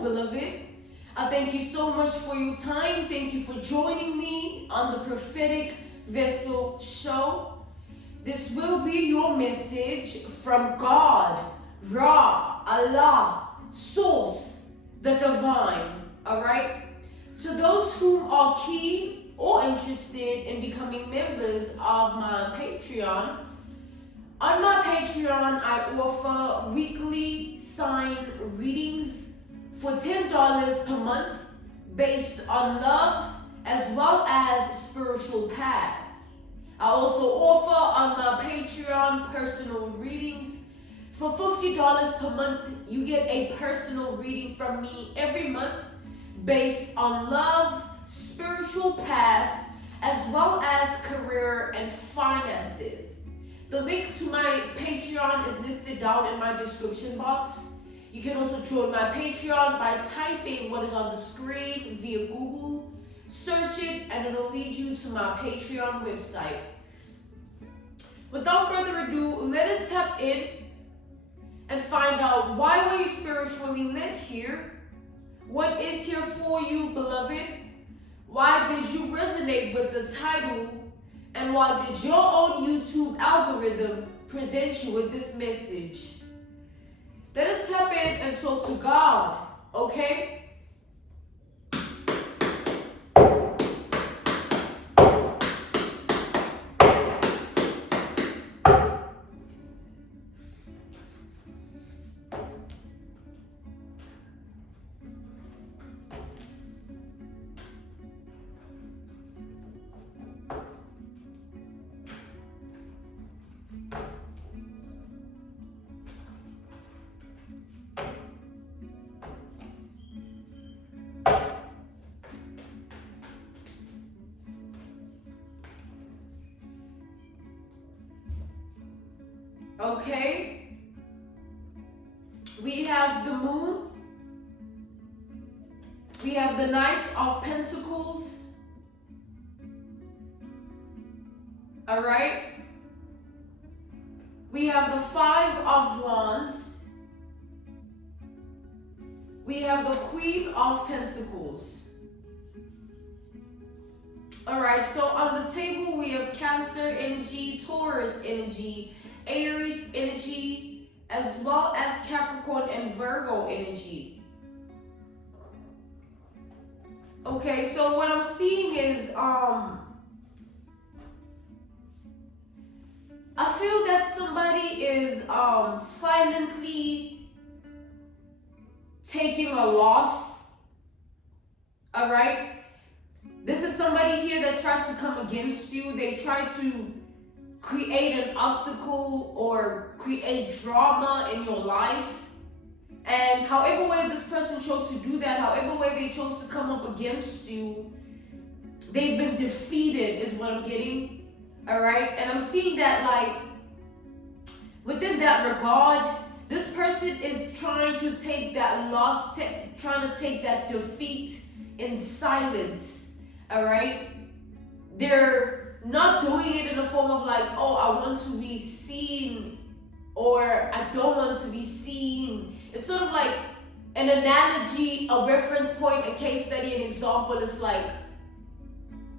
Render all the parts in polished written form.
beloved. I thank you so much for your time. Thank you for joining me on the Prophetic Vessel Show. This will be your message from God, Ra, Allah, Source, the Divine. Alright? To those who are keen or interested in becoming members of my Patreon, on my Patreon I offer weekly sign readings for $10 per month based on love as well as spiritual path. I also offer on my Patreon personal readings. For $50 per month, you get a personal reading from me every month based on love, spiritual path, as well as career and finances. The link to my Patreon is listed down in my description box. You can also join my Patreon by typing what is on the screen via Google. Search it and it'll lead you to my Patreon website. Without further ado, let us tap in and find out why were you spiritually led here? What is here for you, beloved? Why did you resonate with the title? And why did your own YouTube algorithm present you with this message? Let us tap in and talk to God, okay? Okay, we have the Moon, we have the Knight of Pentacles, all right, we have the Five of Wands, we have the Queen of Pentacles. All right, so on the table we have Cancer energy, Taurus energy, Aries energy, as well as Capricorn and Virgo energy. Okay, so what I'm seeing is I feel that somebody is silently taking a loss. All right, this is somebody here that tried to come against you. They tried to create an obstacle or create drama in your life, and however way this person chose to do that, however way they chose to come up against you, they've been defeated is what I'm getting. All right, and I'm seeing that like within that regard, this person is trying to take that loss, trying to take that defeat in silence. All right, they're not doing it in the form of like, oh, I want to be seen or I don't want to be seen. It's sort of like an analogy, a reference point, a case study, an example. It's like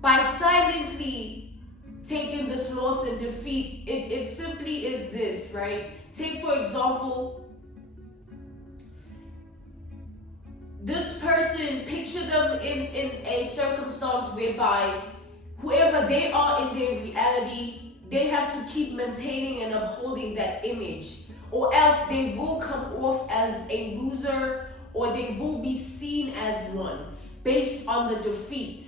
by silently taking this loss and defeat, it simply is this, right? Take for example, this person, picture them in a circumstance whereby whoever they are in their reality, they have to keep maintaining and upholding that image, or else they will come off as a loser, or they will be seen as one based on the defeat.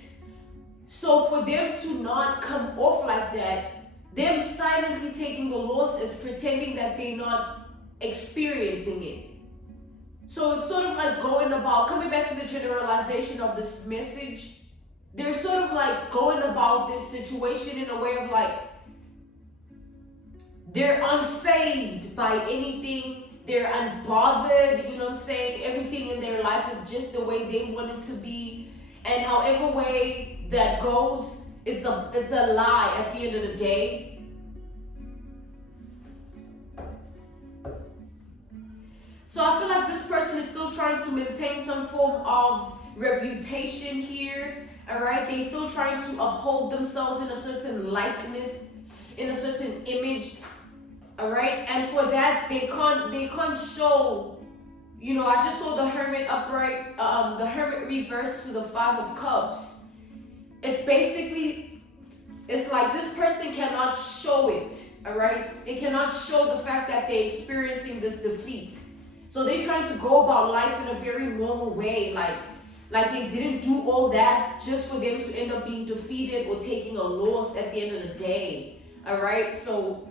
So for them to not come off like that, them silently taking the loss is pretending that they're not experiencing it. So it's sort of like going about, coming back to the generalization of this message, they're sort of like going about this situation in a way of like, they're unfazed by anything, they're unbothered, you know what I'm saying? Everything in their life is just the way they want it to be. And however way that goes, it's a lie at the end of the day. So I feel like this person is still trying to maintain some form of reputation here. All right, they still trying to uphold themselves in a certain likeness, in a certain image. All right, and for that they can't show. You know, I just saw the Hermit upright, the Hermit reversed to the Five of Cups. It's basically, it's like this person cannot show it. All right, they cannot show the fact that they're experiencing this defeat. So they're trying to go about life in a very normal way, like they didn't do all that just for them to end up being defeated or taking a loss at the end of the day. All right, so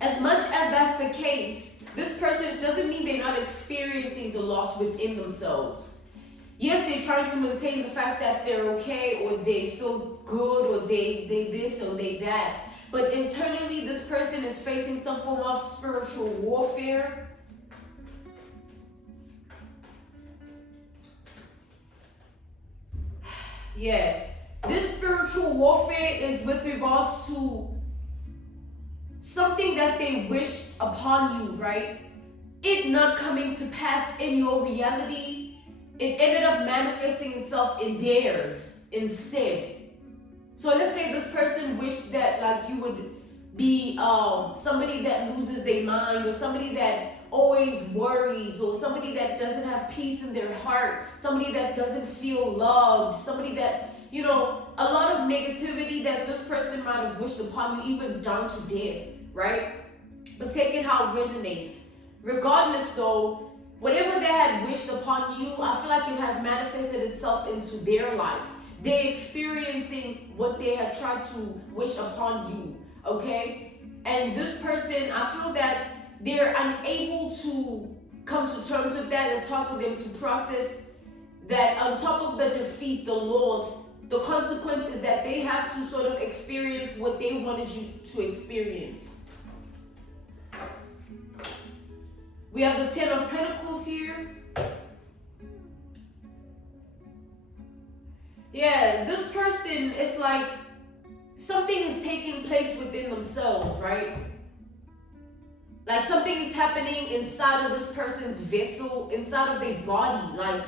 as much as that's the case, this person doesn't mean they're not experiencing the loss within themselves. Yes, they're trying to maintain the fact that they're okay, or they're still good, or they this or they that. But internally, this person is facing some form of spiritual warfare. Yeah, this spiritual warfare is with regards to something that they wished upon you, right? It not coming to pass in your reality, it ended up manifesting itself in theirs instead. So let's say this person wished that like you would be somebody that loses their mind, or somebody that always worries, or somebody that doesn't have peace in their heart, somebody that doesn't feel loved, somebody that, you know, a lot of negativity that this person might have wished upon you, even down to death, right? But take it how it resonates. Regardless though, whatever they had wished upon you, I feel like it has manifested itself into their life. They're experiencing what they had tried to wish upon you, okay? And this person, I feel that they're unable to come to terms with that. It's hard for them to process that on top of the defeat, the loss, the consequence is that they have to sort of experience what they wanted you to experience. We have the Ten of Pentacles here. Yeah, this person, it's like something is taking place within themselves, right? Like something is happening inside of this person's vessel, inside of their body, like.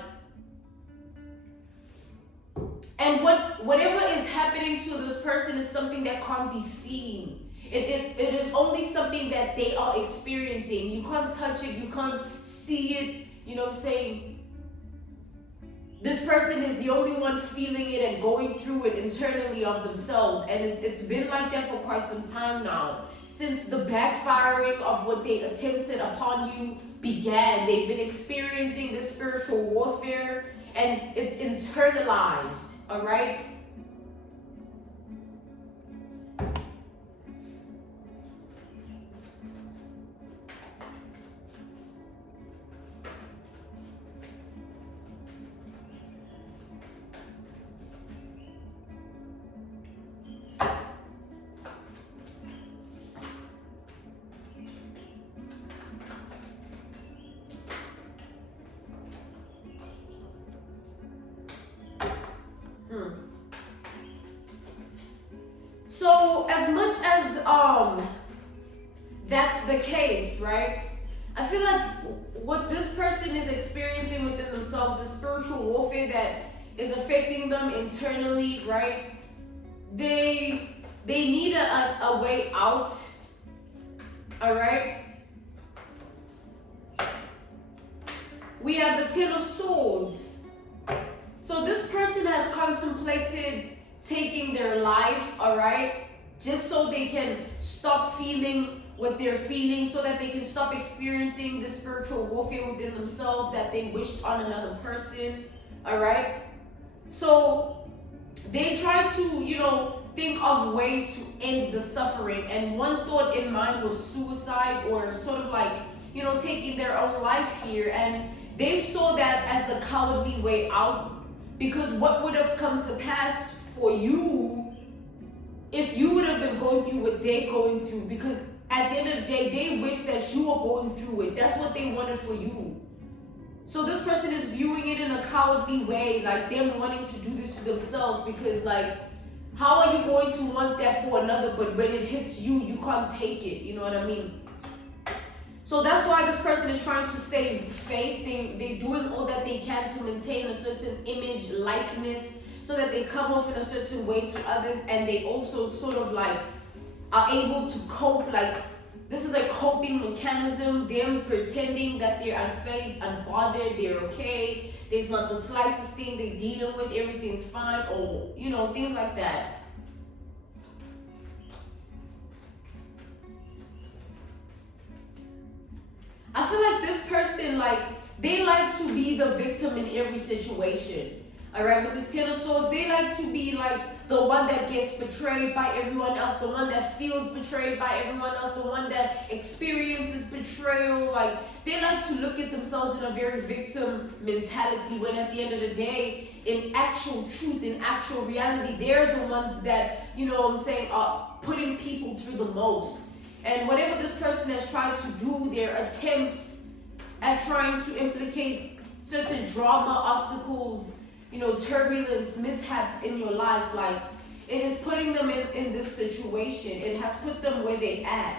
And whatever is happening to this person is something that can't be seen. It is only something that they are experiencing. You can't touch it, you can't see it, you know what I'm saying? This person is the only one feeling it and going through it internally of themselves. And it's been like that for quite some time now. Since the backfiring of what they attempted upon you began, they've been experiencing this spiritual warfare, and it's internalized, all right? So as much as that's the case, right? I feel like what this person is experiencing within themselves, the spiritual warfare that is affecting them internally, right? They need a way out. All right. We have the Ten of Swords. So this person has contemplated taking their life, all right, just so they can stop feeling what they're feeling, so that they can stop experiencing the spiritual warfare within themselves that they wished on another person, all right? So they try to, you know, think of ways to end the suffering, and one thought in mind was suicide, or sort of like, you know, taking their own life here, and they saw that as the cowardly way out, because what would have come to pass for you if you would have been going through what they're going through, because at the end of the day, they wish that you were going through it. That's what they wanted for you. So this person is viewing it in a cowardly way, like them wanting to do this to themselves, because like, how are you going to want that for another, but when it hits you, you can't take it, you know what I mean? So that's why this person is trying to save face. They're doing all that they can to maintain a certain image, likeness, so that they come off in a certain way to others, and they also sort of like are able to cope. Like, this is a coping mechanism, them pretending that they're unfazed, unbothered, they're okay, there's not the slightest thing they're dealing with, everything's fine, or things like that. I feel like this person, like, they like to be the victim in every situation. Alright, with this Ten of Swords, they like to be like the one that gets betrayed by everyone else, the one that feels betrayed by everyone else, the one that experiences betrayal. Like, they like to look at themselves in a very victim mentality, when at the end of the day, in actual truth, in actual reality, they're the ones that, are putting people through the most. And whatever this person has tried to do, their attempts at trying to implicate certain drama, obstacles, turbulence, mishaps in your life, like, it is putting them in this situation. It has put them where they're at.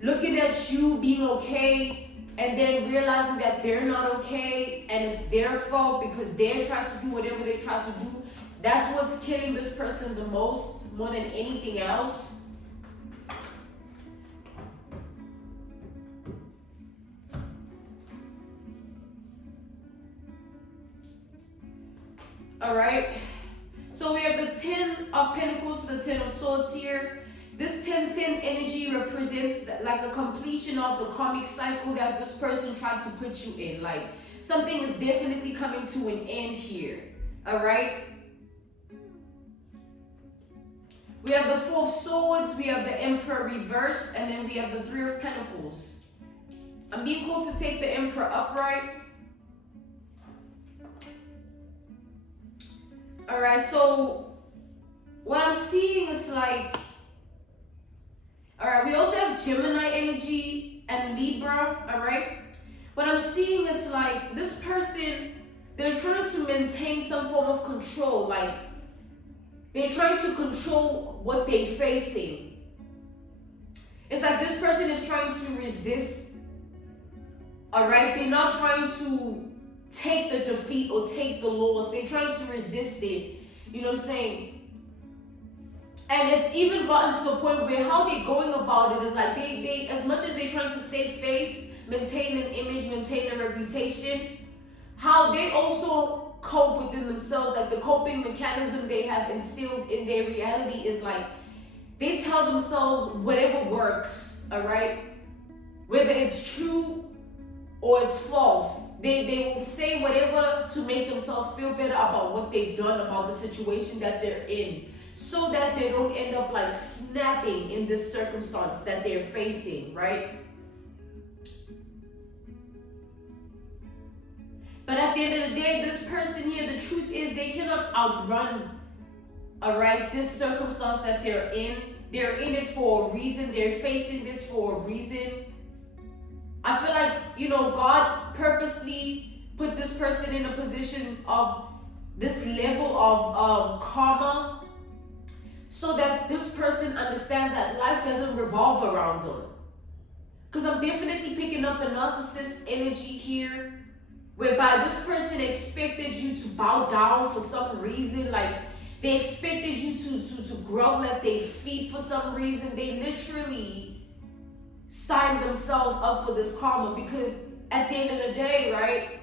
Looking at you being okay, and then realizing that they're not okay, and it's their fault because they're trying to do whatever they try to do. That's what's killing this person the most, more than anything else. Alright, so we have the 10 of Pentacles to the 10 of Swords here. This 10-10 energy represents like a completion of the karmic cycle that this person tried to put you in. Like, something is definitely coming to an end here. Alright, we have the 4 of Swords, we have the Emperor reversed, and then we have the 3 of Pentacles. I'm being called to take the Emperor upright. Alright, so what I'm seeing is like, alright, we also have Gemini energy and Libra, alright? What I'm seeing is like, this person, they're trying to maintain some form of control. Like, they're trying to control what they're facing. It's like this person is trying to resist, alright? They're not trying to take the defeat or take the loss. They're trying to resist it. You know what I'm saying? And it's even gotten to the point where how they're going about it is like they as much as they're trying to save face, maintain an image, maintain a reputation, how they also cope within themselves. Like, the coping mechanism they have instilled in their reality is like, they tell themselves whatever works, alright? Whether it's true or it's false. They will say whatever to make themselves feel better about what they've done, about the situation that they're in, so that they don't end up like snapping in this circumstance that they're facing, right? But at the end of the day, this person here, the truth is they cannot outrun, alright, this circumstance that they're in. They're in it for a reason. They're facing this for a reason. I feel like, God purposely put this person in a position of this level of karma, so that this person understands that life doesn't revolve around them. Because I'm definitely picking up a narcissist energy here, whereby this person expected you to bow down for some reason. Like, they expected you to grovel at their feet for some reason. They literally signed themselves up for this karma, because at the end of the day, right,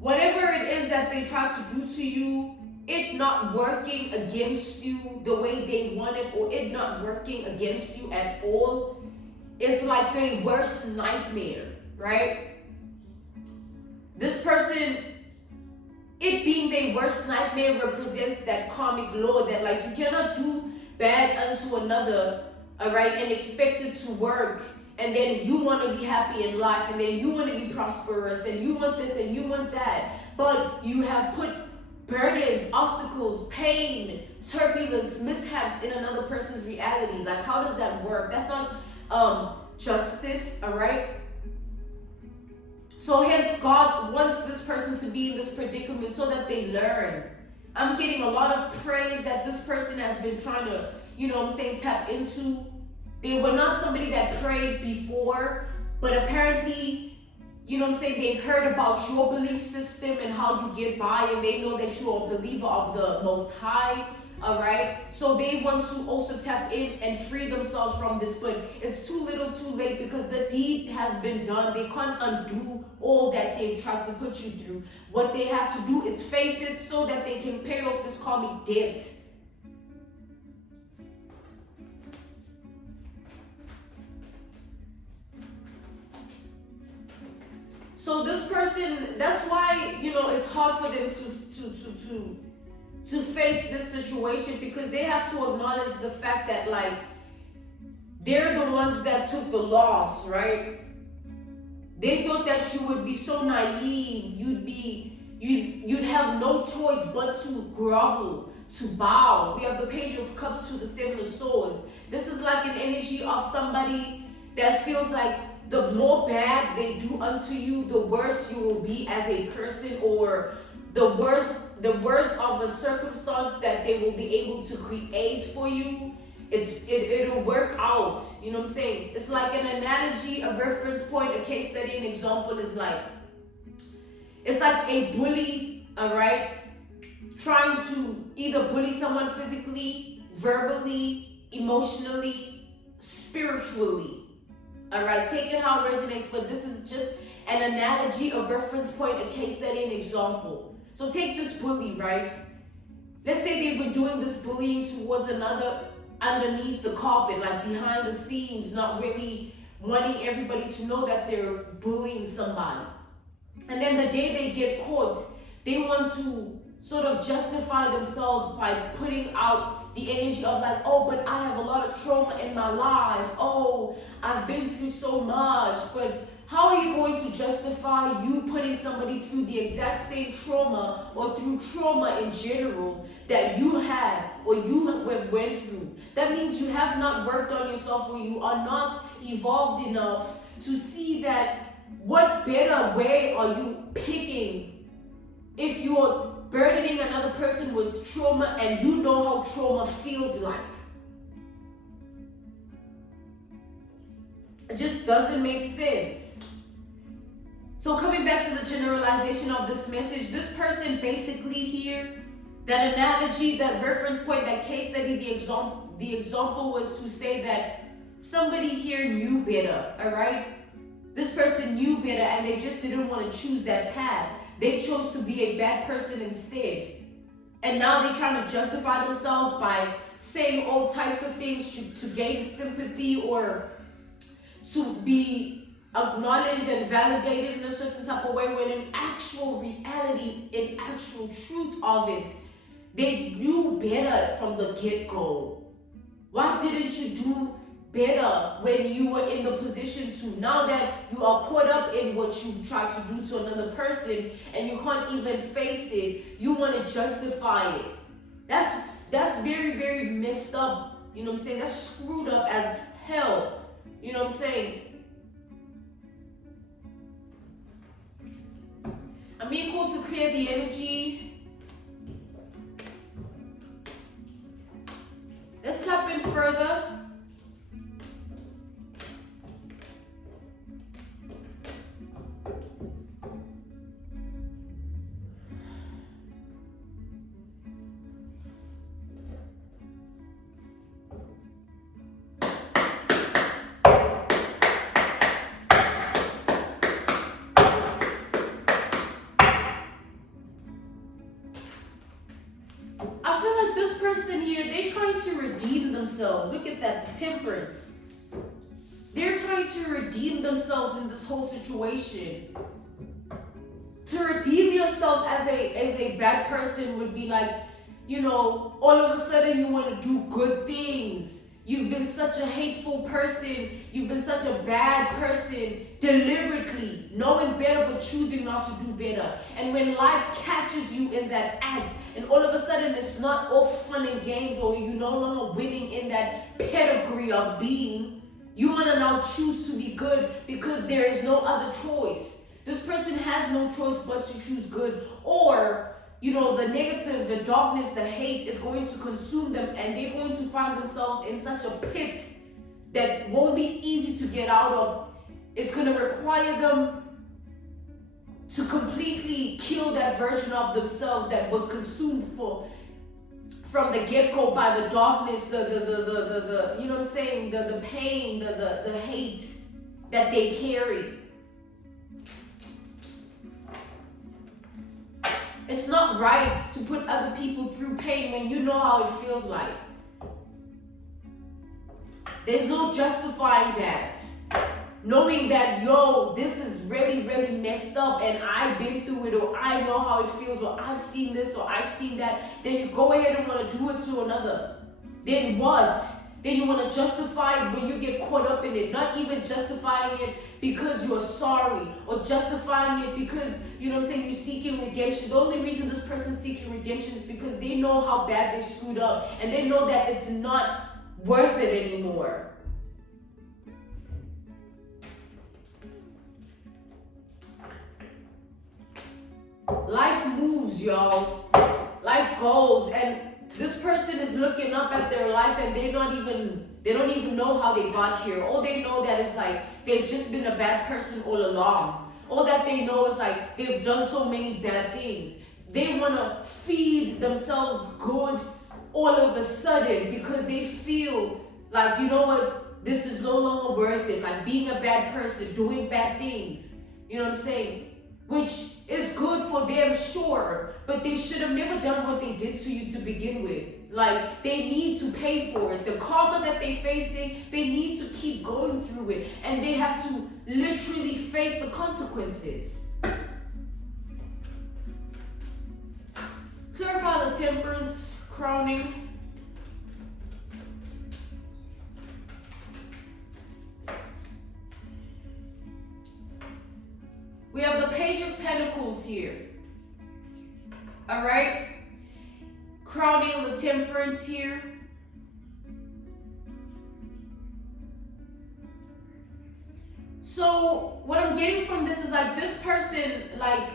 whatever it is that they try to do to you, it not working against you the way they want it, or it not working against you at all, it's like their worst nightmare, right? This person, it being their worst nightmare, represents that karmic law that, like, you cannot do bad unto another, alright, and expect it to work, and then you want to be happy in life, and then you want to be prosperous, and you want this and you want that, but you have put burdens, obstacles, pain, turbulence, mishaps in another person's reality. Like, how does that work? That's not justice, alright? So hence God wants this person to be in this predicament so that they learn. I'm getting a lot of praise that this person has been trying to, tap into. They were not somebody that prayed before, but apparently, you know what I'm saying, they've heard about your belief system and how you get by, and they know that you're a believer of the Most High, all right? So they want to also tap in and free themselves from this, but it's too little too late because the deed has been done. They can't undo all that they've tried to put you through. What they have to do is face it so that they can pay off this karmic debt. So this person, that's why, you know, it's hard for them to face this situation, because they have to acknowledge the fact that, like, they're the ones that took the loss, right? They thought that you would be so naive, you'd have no choice but to grovel, to bow. We have the Page of Cups to the Seven of Swords. This is like an energy of somebody that feels like the more bad they do unto you, the worse you will be as a person, or the worst of the circumstance that they will be able to create for you. It'll work out. You know what I'm saying? It's like an analogy, a reference point, a case study, an example is like, it's like a bully, all right, trying to either bully someone physically, verbally, emotionally, spiritually. All right, take it how it resonates, but this is just an analogy, a reference point, a case study, an example. So take this bully, right? Let's say they've been doing this bullying towards another underneath the carpet, like behind the scenes, not really wanting everybody to know that they're bullying somebody. And then the day they get caught, they want to sort of justify themselves by putting out the energy of like, oh, but I have a lot of trauma in my life. Oh, I've been through so much. But how are you going to justify you putting somebody through the exact same trauma, or through trauma in general that you have or you have went through? That means you have not worked on yourself, or you are not evolved enough to see that what better way are you picking if you're burdening another person with trauma and you know how trauma feels like. It just doesn't make sense. So coming back to the generalization of this message, this person basically here, that analogy, that reference point, that case study, the example was to say that somebody here knew better, all right? This person knew better and they just didn't want to choose that path. They chose to be a bad person instead. And now they're trying to justify themselves by saying all types of things to gain sympathy, or to be acknowledged and validated in a certain type of way, when in actual reality, in actual truth of it, they knew better from the get-go. Why didn't you do better when you were in the position to? Now that you are caught up in what you tried to do to another person and you can't even face it, you want to justify it. That's very, very messed up. You know what I'm saying? That's screwed up as hell. You know what I'm saying? I'm equal to clear the energy. Let's tap in further. I feel like this person here, they're trying to redeem themselves. Look at that, the Temperance. They're trying to redeem themselves in this whole situation. To redeem yourself as a bad person would be like, you know, all of a sudden you want to do good things. You've been such a hateful person. You've been such a bad person, deliberately knowing better but choosing not to do better. And when life catches you in that act, and all of a sudden it's not all fun and games, or you're no longer winning in that pedigree of being, you want to now choose to be good because there is no other choice. This person has no choice but to choose good, or you know, the negative, the darkness, the hate is going to consume them, and they're going to find themselves in such a pit that won't be easy to get out of. It's going to require them to completely kill that version of themselves that was consumed from the get-go by the darkness, the you know what I'm saying, the pain, the hate that they carry. It's not right to put other people through pain when you know how it feels like. There's no justifying that. Knowing that, yo, this is really, really messed up and I've been through it, or I know how it feels, or I've seen this, or I've seen that, then you go ahead and want to do it to another. Then what? Then you want to justify it when you get caught up in it. Not even justifying it because you're sorry, or justifying it because, you know what I'm saying, you're seeking redemption. The only reason this person's seeking redemption is because they know how bad they screwed up, and they know that it's not worth it anymore. Life moves, y'all. Life goes, and this person is looking up at their life, and they don't even know how they got here. All they know that is like they've just been a bad person all along. All that they know is like they've done so many bad things. They want to feed themselves good all of a sudden because they feel like, you know what, this is no longer worth it. Like being a bad person, doing bad things. You know what I'm saying? Which is good for them, sure, but they should have never done what they did to you to begin with. Like, they need to pay for it. The karma that they're facing, they need to keep going through it, and they have to literally face the consequences. Clarify the temperance, crowning. We have the Page of Pentacles here. All right? Crowning the Temperance here. So what I'm getting from this is like this person, like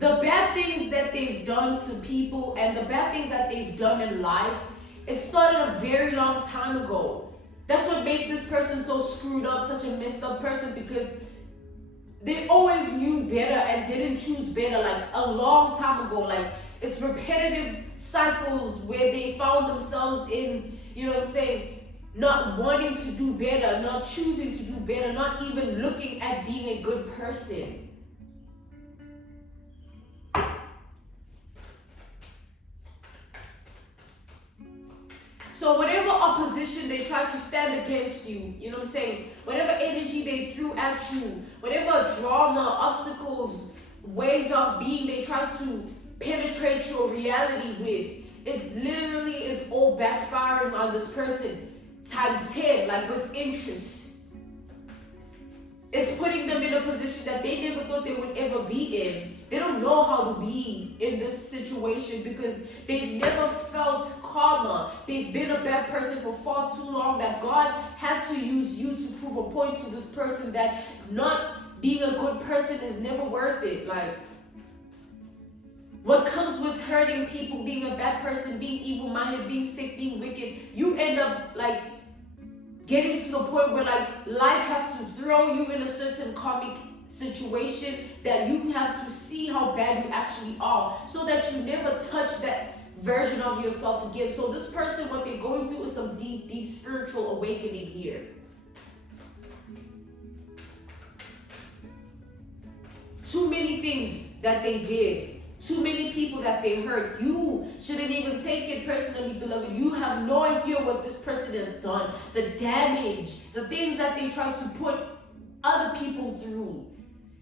the bad things that they've done to people and the bad things that they've done in life, it started a very long time ago. That's what makes this person so screwed up, such a messed up person, because they always knew better and didn't choose better, like a long time ago. Like, it's repetitive cycles where they found themselves in, you know what I'm saying, not wanting to do better, not choosing to do better, not even looking at being a good person. So whatever opposition they try to stand against you, you know what I'm saying, whatever energy they threw at you, whatever drama, obstacles, ways of being they try to penetrate your reality with, it literally is all backfiring on this person times 10, like with interest. It's putting them in a position that they never thought they would ever be in. They don't know how to be in this situation because they've never felt karma. They've been a bad person for far too long that God had to use you to prove a point to this person that not being a good person is never worth it. Like, what comes with hurting people, being a bad person, being evil-minded, being sick, being wicked, you end up like getting to the point where like life has to throw you in a certain karmic situation that you have to see how bad you actually are so that you never touch that version of yourself again. So this person, what they're going through is some deep, deep spiritual awakening here. Too many things that they did. Too many people that they hurt. You shouldn't even take it personally, beloved. You have no idea what this person has done. The damage, the things that they try to put other people through.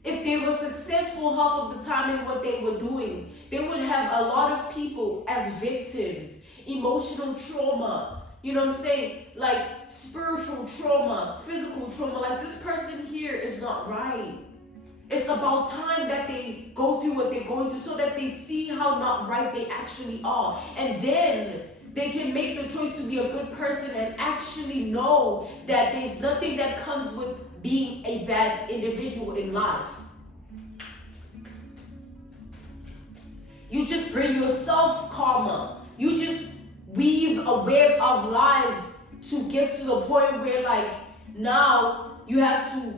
If they were successful half of the time in what they were doing, they would have a lot of people as victims. Emotional trauma, you know what I'm saying? Like spiritual trauma, physical trauma. Like this person here is not right. It's about time that they go through what they're going through so that they see how not right they actually are. And then they can make the choice to be a good person and actually know that there's nothing that comes with being a bad individual in life. You just bring yourself karma. You just weave a web of lies to get to the point where like now you have to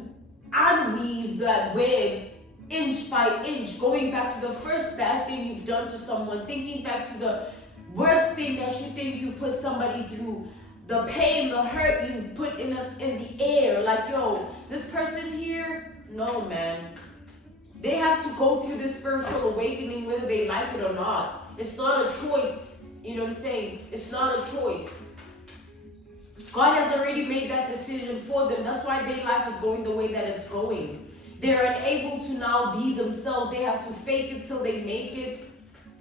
unweave that web inch by inch, going back to the first bad thing you've done to someone, thinking back to the worst thing that you think you've put somebody through, the pain, the hurt you've put in the air. Like, yo, this person here, no, man. They have to go through this spiritual awakening whether they like it or not. It's not a choice. You know what I'm saying? It's not a choice. God has already made that decision for them. That's why their life is going the way that it's going. They're unable to now be themselves. They have to fake it till they make it,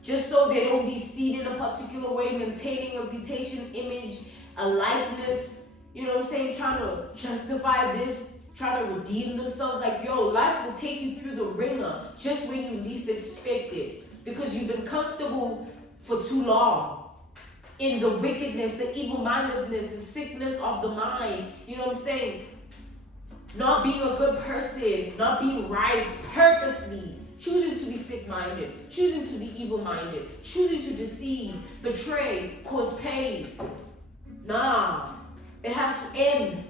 just so they don't be seen in a particular way, maintaining a reputation, image, a likeness. You know what I'm saying? Trying to justify this, trying to redeem themselves. Like, yo, life will take you through the ringer just when you least expect it, because you've been comfortable for too long in the wickedness, the evil-mindedness, the sickness of the mind. You know what I'm saying? Not being a good person, not being right, purposely choosing to be sick-minded, choosing to be evil-minded, choosing to deceive, betray, cause pain. Nah, it has to end.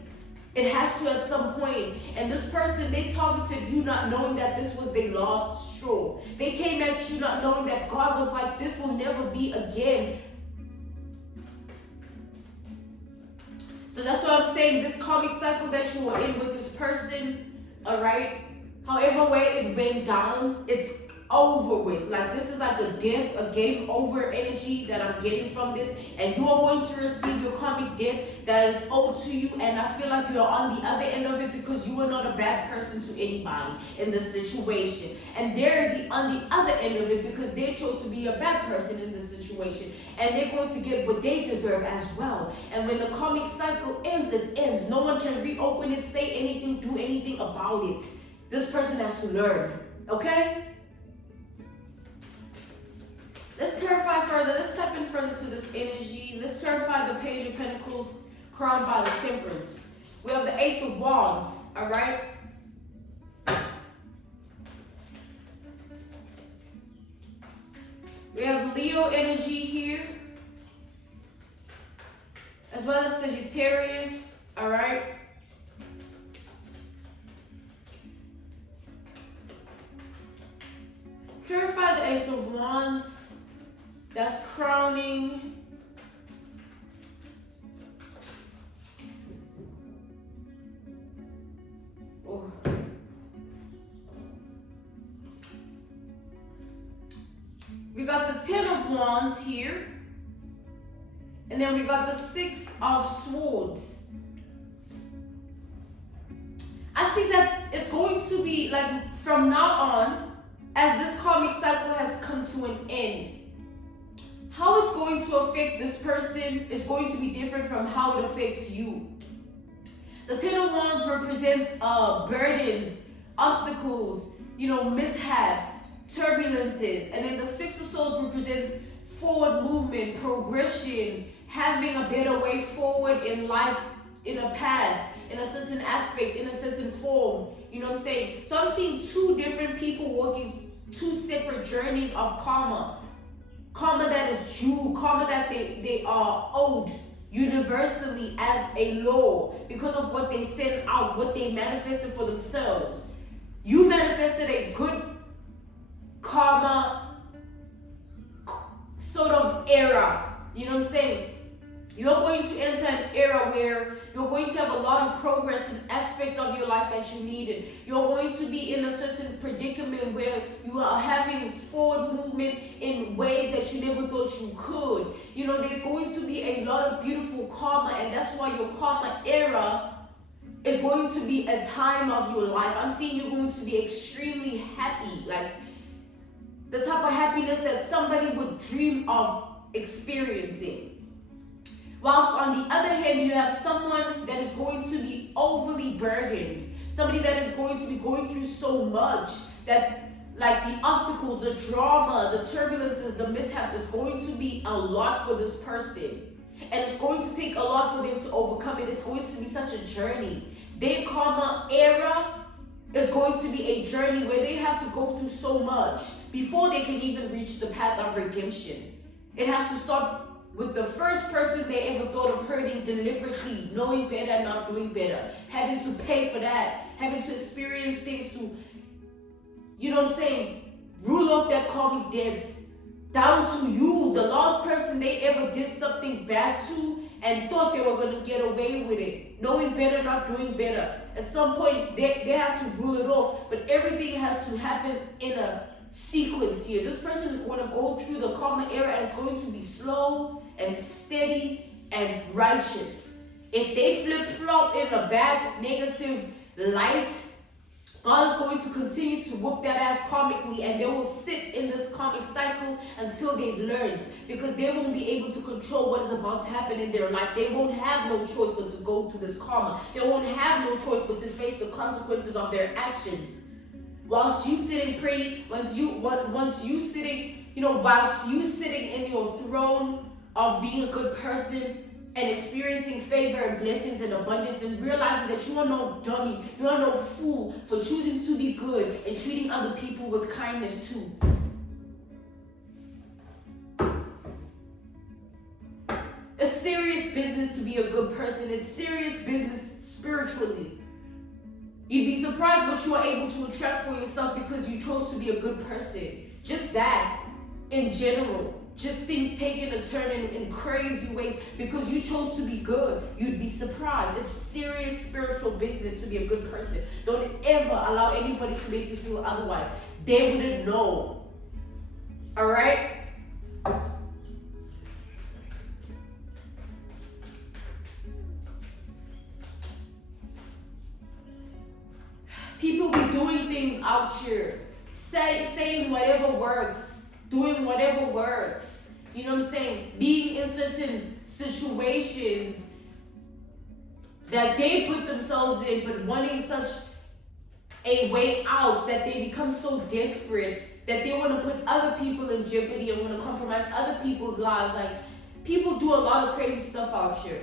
It has to at some point. And this person, they targeted you not knowing that this was their last straw. They came at you not knowing that God was like, this will never be again. So that's what I'm saying. This karmic cycle that you were in with this person, all right, however way it went down, it's over with. Like, this is like a death, a game over energy that I'm getting from this. And you are going to receive your karmic debt that is owed to you. And I feel like you're on the other end of it because you are not a bad person to anybody in this situation. And they're on the other end of it because they chose to be a bad person in this situation. And they're going to get what they deserve as well. And when the karmic cycle ends, it ends. No one can reopen it, say anything, do anything about it. This person has to learn. Okay? Let's clarify further. Let's step in further to this energy. Let's clarify the Page of Pentacles crowned by the Temperance. We have the Ace of Wands, all right? We have Leo energy here, as well as Sagittarius, all right? Clarify the Ace of Wands. That's crowning. Oh. We got the Ten of Wands here. And then we got the Six of Swords. I see that it's going to be like from now on, as this karmic cycle has come to an end, how it's going to affect this person is going to be different from how it affects you. The Ten of Wands represents burdens, obstacles, mishaps, turbulences. And then the Six of Swords represents forward movement, progression, having a better way forward in life, in a path, in a certain aspect, in a certain form. You know what I'm saying? So I'm seeing two different people walking two separate journeys of karma. Karma that is due, karma that they are owed universally as a law because of what they sent out, what they manifested for themselves. You manifested a good karma sort of era. You know what I'm saying? You're going to enter an era where you're going to have a lot of progress in aspects of your life that you needed. You're going to be in a certain predicament where you are having forward movement in ways that you never thought you could. There's going to be a lot of beautiful karma, and that's why your karma era is going to be a time of your life. I'm seeing you're going to be extremely happy, like the type of happiness that somebody would dream of experiencing. Whilst on the other hand, you have someone that is going to be overly burdened. Somebody that is going to be going through so much that, like, the obstacles, the drama, the turbulences, the mishaps is going to be a lot for this person. And it's going to take a lot for them to overcome it. It's going to be such a journey. Their karma era is going to be a journey where they have to go through so much before they can even reach the path of redemption. It has to start with the first person they ever thought of hurting deliberately, knowing better, not doing better, having to pay for that, having to experience things to, you know what I'm saying, rule off that karmic debt, down to you, the last person they ever did something bad to and thought they were going to get away with it, knowing better, not doing better. At some point, they have to rule it off, but everything has to happen in a sequence here. This person is going to go through the karma era, and it's going to be slow and steady and righteous. If they flip-flop in a bad, negative light, God is going to continue to whoop that ass karmically, and they will sit in this karmic cycle until they've learned, because they won't be able to control what is about to happen in their life. They won't have no choice but to go through this karma. They won't have no choice but to face the consequences of their actions. Whilst you sitting pretty, whilst you sitting in your throne of being a good person and experiencing favor and blessings and abundance, and realizing that you are no dummy, you are no fool for choosing to be good and treating other people with kindness too. It's serious business to be a good person. It's serious business spiritually. You'd be surprised what you are able to attract for yourself because you chose to be a good person. Just that, in general. Just things taking a turn in crazy ways because you chose to be good. You'd be surprised. It's serious spiritual business to be a good person. Don't ever allow anybody to make you feel otherwise. They wouldn't know. Alright? People be doing things out here, saying whatever works, doing whatever works. You know what I'm saying? Being in certain situations that they put themselves in, but wanting such a way out that they become so desperate that they want to put other people in jeopardy and want to compromise other people's lives. Like, people do a lot of crazy stuff out here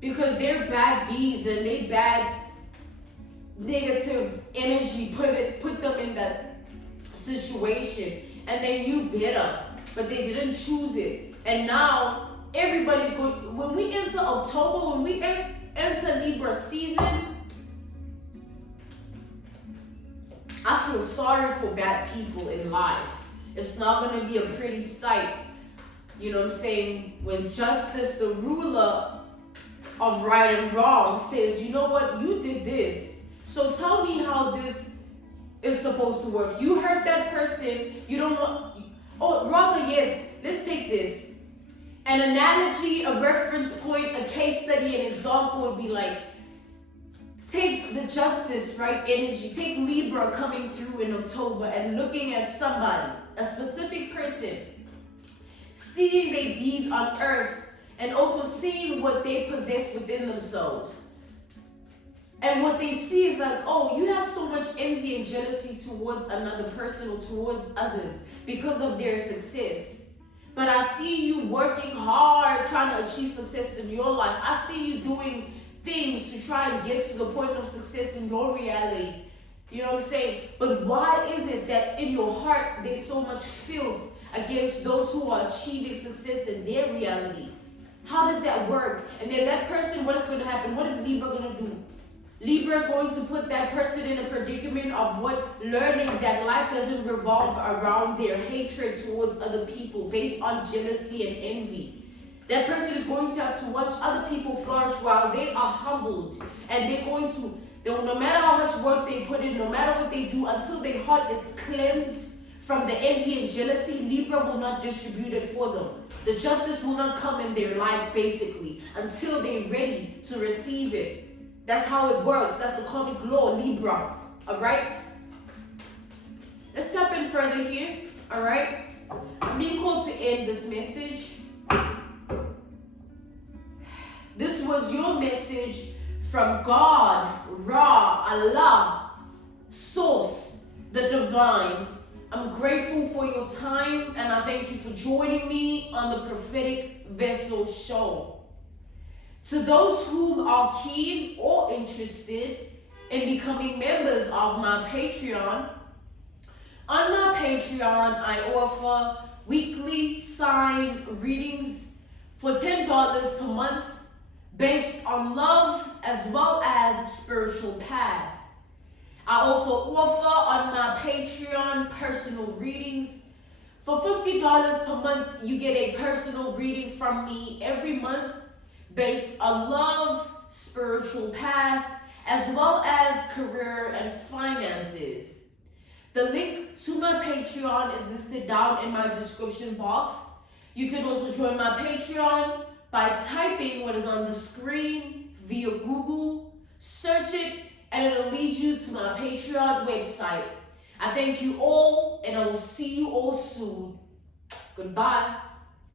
because their bad deeds and their bad negative energy put them in that situation, and they knew better, but they didn't choose it. And now everybody's going, when we enter October, when we enter Libra season, I feel sorry for bad people in life. It's not going to be a pretty sight. You know what I'm saying? When justice, the ruler of right and wrong, says, you know what, you did this, so tell me how this is supposed to work. You hurt that person, you don't want, or rather yet, let's take this. An analogy, a reference point, a case study, an example would be like, take the justice, right, energy. Take Libra coming through in October and looking at somebody, a specific person, seeing their deeds on earth and also seeing what they possess within themselves. And what they see is like, oh, you have so much envy and jealousy towards another person or towards others because of their success. But I see you working hard trying to achieve success in your life. I see you doing things to try and get to the point of success in your reality. You know what I'm saying? But why is it that in your heart there's so much filth against those who are achieving success in their reality? How does that work? And then that person, what is going to happen? What is Libra going to do? Libra is going to put that person in a predicament of learning that life doesn't revolve around their hatred towards other people based on jealousy and envy. That person is going to have to watch other people flourish while they are humbled. And no matter how much work they put in, no matter what they do, until their heart is cleansed from the envy and jealousy, Libra will not distribute it for them. The justice will not come in their life, basically, until they're ready to receive it. That's how it works. That's the karmic law, Libra. Alright? Let's tap in further here. Alright? I'm being called to end this message. This was your message from God, Ra, Allah, Source, the Divine. I'm grateful for your time, and I thank you for joining me on the Prophetic Vessel Show. To those who are keen or interested in becoming members of my Patreon, on my Patreon I offer weekly sign readings for $10 per month based on love as well as spiritual path. I also offer on my Patreon personal readings. For $50 per month, you get a personal reading from me every month based on love, spiritual path, as well as career and finances. The link to my Patreon is listed down in my description box. You can also join my Patreon by typing what is on the screen via Google, search it, and it'll lead you to my Patreon website. I thank you all, and I will see you all soon. Goodbye.